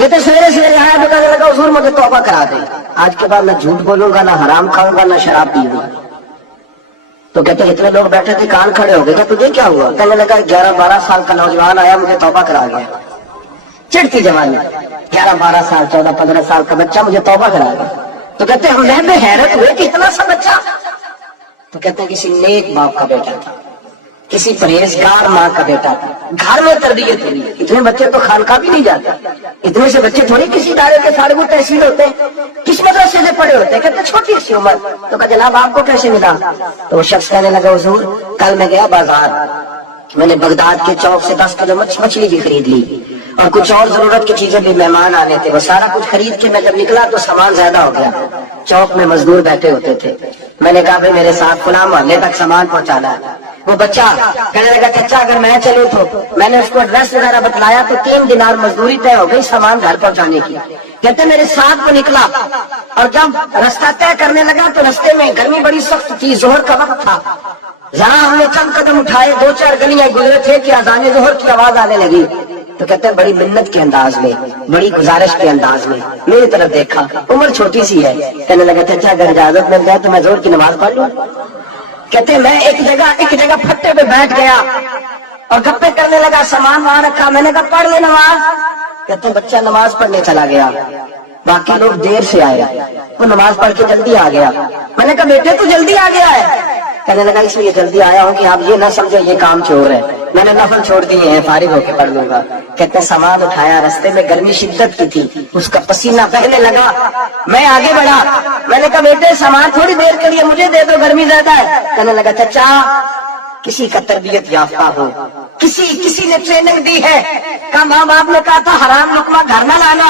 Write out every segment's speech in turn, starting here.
کہتے سویرے سویرے آیا تو کہنے لگا حضور مجھے توبہ کرا دے، آج کے بعد نہ جھوٹ بولوں گا، نہ حرام کھاؤں گا، نہ شراب پیوں گا۔ تو کہتے اتنے لوگ بیٹھے تھے کان کھڑے ہو گئے کہ تجھے کیا ہوا؟ کہنے لگا 11-12 سال کا نوجوان آیا مجھے توبہ کرا گیا، چڑھتی جوانی، 11-12 سال 14-15 سال کا بچہ مجھے توبہ کرا گیا۔ تو کہتے ہم بے حیرت ہوئے کہ اتنا سا بچہ؟ تو کہتے ہیں کسی نیک باپ کا بیٹا تھا، کسی پرہیزگار ماں کا بیٹا تھا، گھر میں تربیت ہوئی۔ اتنے بچے تو خانقاہ بھی نہیں جاتے، اتنے سے بچے تھوڑی کسی ادارے کے سارے وہ تحصیل ہوتے ہیں، کس مدرسے سے پڑے ہوتے ہیں؟ کہتے چھوٹی سی عمر۔ تو کہا جناب آپ کو کیسے ملا؟ تو وہ شخص کہنے لگا حضور کل میں گیا بازار، میں نے بغداد کے چوک سے 10 کلو مچھلی بھی خرید لی اور کچھ اور ضرورت کی چیزیں بھی، مہمان آنے تھے، وہ سارا کچھ خرید کے میں جب نکلا تو سامان زیادہ ہو گیا۔ چوک میں مزدور بیٹھے ہوتے تھے، میں نے کہا بھائی میرے ساتھ فلاں محلے تک سامان پہنچانا ہے۔ وہ بچہ کہنے لگا چچا اگر میں چلوں تو؟ میں نے اس کو ایڈریس وغیرہ بتلایا تو 3 دینار مزدوری طے ہو گئی سامان گھر پہنچانے کی۔ کہتے میرے ساتھ کو نکلا اور جب رستہ طے کرنے لگا تو رستے میں گرمی بڑی سخت تھی، ظہر کا وقت تھا، ذرا ہم نے چند قدم اٹھائے، 2-4 گلیاں گزرے تھے کہ اذان ظہر کی آواز آنے لگی۔ تو کہتے ہیں بڑی منت کے انداز میں، بڑی گزارش کے انداز میں میری طرف دیکھا، عمر چھوٹی سی ہے، کہنے لگا چچا اگر اجازت مل جائے تو میں ظہر کی نماز پڑھ لوں؟ کہتے میں ایک جگہ پھٹے پہ بیٹھ گیا اور گپے کرنے لگا، سامان وہاں رکھا، میں نے کہا پڑھ لے نماز۔ کہتے ہیں بچہ نماز پڑھنے چلا گیا، باقی لوگ دیر سے آئے، وہ نماز پڑھ کے جلدی آ گیا۔ میں نے کہا بیٹے تو جلدی آ گیا ہے؟ کہنے لگا اس لیے جلدی آیا ہوں کہ آپ یہ نہ سمجھے یہ کام چور ہے، میں نے نفل چھوڑ دیے ہیں، فارغ ہو کے پڑھ لوں گا۔ کہتے ہیں سامان اٹھایا، رستے میں گرمی شدت کی تھی، اس کا پسینہ بہنے لگا، میں آگے بڑھا، میں نے کہا بیٹے سامان تھوڑی دیر کے لیے مجھے دے دو، گرمی زیادہ ہے۔ کہنے لگا چچا کسی کا تربیت یافتہ ہو، کسی نے ٹریننگ دی ہے، کہا ماں باپ نے کہا تھا حرام لقمہ گھر نہ لانا،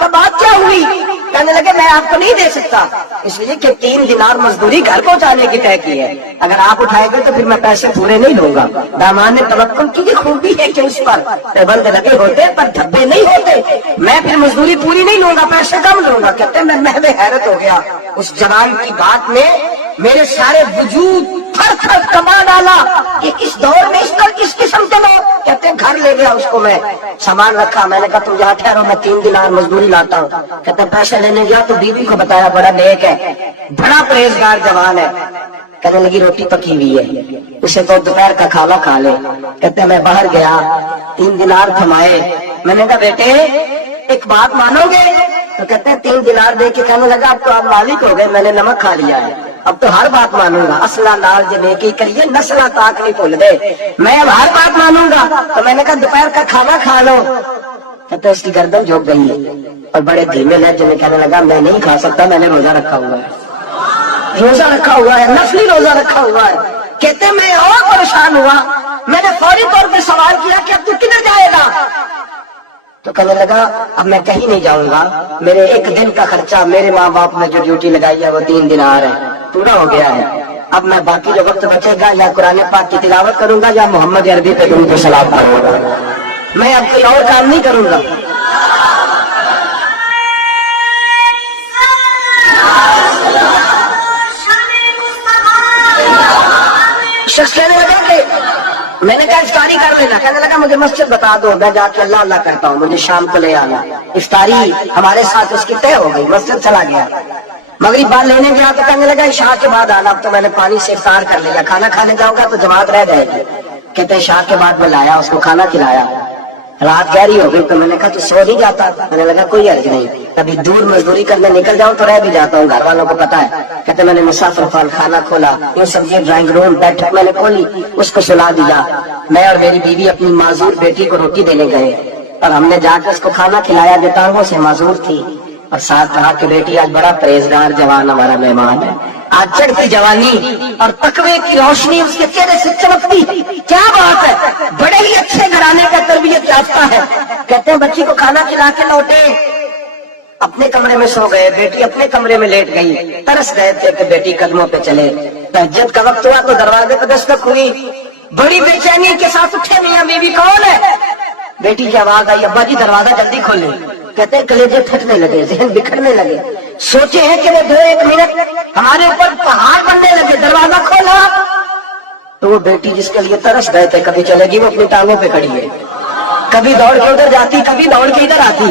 تو بات کیا ہوئی؟ کہنے لگے میں آپ کو نہیں دے سکتا، اس لیے کہ 3 دینار مزدوری گھر پہنچانے کی طے کی ہے، اگر آپ اٹھائے گے تو پھر میں پیسے پورے نہیں لوں گا۔ دامان نے توکل کی یہ خوبی ہے کہ اس پر بند لگے ہوتے پر دھبے نہیں ہوتے، میں پھر مزدوری پوری نہیں لوں گا، پیسے کم لوں گا۔ کہتے میں محو حیرت ہو گیا اس جوان کی بات میں، میرے سارے وجود تھر تھر کما ڈالا کہ اس دور میں اس طرح کس قسم کے لوگ۔ کہتے ہیں گھر لے گیا اس کو، میں سامان رکھا، میں نے کہا تم یہاں ٹھہرو میں 3 دینار مزدوری لاتا ہوں۔ کہتے ہیں پیسے لینے گیا تو بیوی کو بتایا بڑا نیک ہے، بڑا پرہیزگار جوان ہے۔ کہنے لگی روٹی پکی ہوئی ہے، اسے تو دوپہر کا کھانا کھا لے۔ کہتے ہیں میں باہر گیا، 3 دینار تھمائے، میں نے کہا بیٹے ایک بات مانو گے؟ تو کہتے ہیں 3 دینار دے کے کہنے لگا اب تو آپ مالک ہو گئے، میں نے نمک کھا لیا ہے، اب تو ہر بات مانوں گا، اصلہ لال جب ایک ہی کریے نسلہ تاک نہیں بھول دے، میں اب ہر بات مانوں گا۔ تو میں نے کہا دوپہر کا کھانا کھا لو۔ کہتے ہیں اس کی گردن جھک گئی اور بڑے دھیمے لہجے میں کہنے لگا میں نہیں کھا سکتا، میں نے روزہ رکھا ہوا ہے، روزہ رکھا ہوا ہے، نفلی روزہ رکھا ہوا ہے۔ کہتے ہیں میں اور پریشان ہوا، میں نے فوری طور پہ سوال کیا کہ اب تو کدھر جائے گا؟ تو کہنے لگا اب میں کہیں نہیں جاؤں گا، میرے 1 دن کا خرچہ میرے ماں باپ نے جو ڈیوٹی لگائی ہے وہ 3 دینار ہے، پورا ہو گیا ہے، اب میں باقی جو وقت بچے گا یا قرآن پاک کی تلاوت کروں گا یا محمد عربی پہ درود و سلام کروں گا، میں اب کوئی اور کام نہیں کروں گا۔ شخص کہنے لگا کہ میں نے کہا افطاری کر لینا، کہنے لگا مجھے مسجد بتا دو، میں جا کے اللہ اللہ کرتا ہوں، مجھے شام کو لے آنا۔ افطاری ہمارے ساتھ اس کی طے ہو گئی، مسجد چلا گیا، مغرب بعد لینے گیا تو کہنے لگا عشاء کے بعد آنا، اب تو میں نے پانی سے افطار کر لیا، کھانا کھانے جاؤں گا تو جماعت رہ جائے گی۔ کہتے عشاء کے بعد میں لایا، اس کو کھانا کھلایا، رات گہری ہو گئی تو میں نے کہا تو سو نہیں جاتا؟ میں نے لگا کوئی حرج نہیں، کبھی دور مزدوری کرنے نکل جاؤں تو رہ بھی جاتا ہوں، گھر والوں کو پتا ہے۔ کہتے میں نے مسافر فال کھانا کھولا، یوں سمجھے ڈرائنگ روم بیٹھک میں نے کھولی، اس کو سلا دیا، میں اور میری بیوی اپنی معذور بیٹی کو روٹی دینے گئے اور ہم نے جا کے اس کو کھانا کھلایا جو ٹانگوں سے معذور تھی، اور ساتھ کہا کہ بیٹی آج بڑا پرہیزگار جوان ہمارا مہمان ہے، آج چڑھتی جوانی اور تقوی کی روشنی اس کے چہرے سے چمکتی، کیا بات ہے، بڑے ہی اچھے گھرانے کا تربیت یافتہ ہے۔ کہتے ہیں بچی کو کھانا کھلا کے لوٹے، اپنے کمرے میں سو گئے، بیٹی اپنے کمرے میں لیٹ گئی، ترس گئے تھے کہ بیٹی قدموں پہ چلے۔ تہجد کا وقت ہوا تو دروازے پہ دستک ہوئی، بڑی بے چینی کے ساتھ اٹھے میاں بیوی کون ہے؟ بیٹی کی آواز آئی ابا جی دروازہ جلدی کھولیں۔ کہتے ہیں کلیجے پھٹنے لگے، ذہن بکھرنے لگے، سوچے ہیں کہ وہ 2-1 منٹ ہمارے اوپر پہاڑ بننے لگے، دروازہ کھولا تو وہ بیٹی جس کے لیے ترس گئے تھے، کبھی چلے گی وہ اپنی ٹانگوں پہ کھڑی ہے، کبھی دوڑ کے ادھر جاتی، کبھی دوڑ کے ادھر آتی،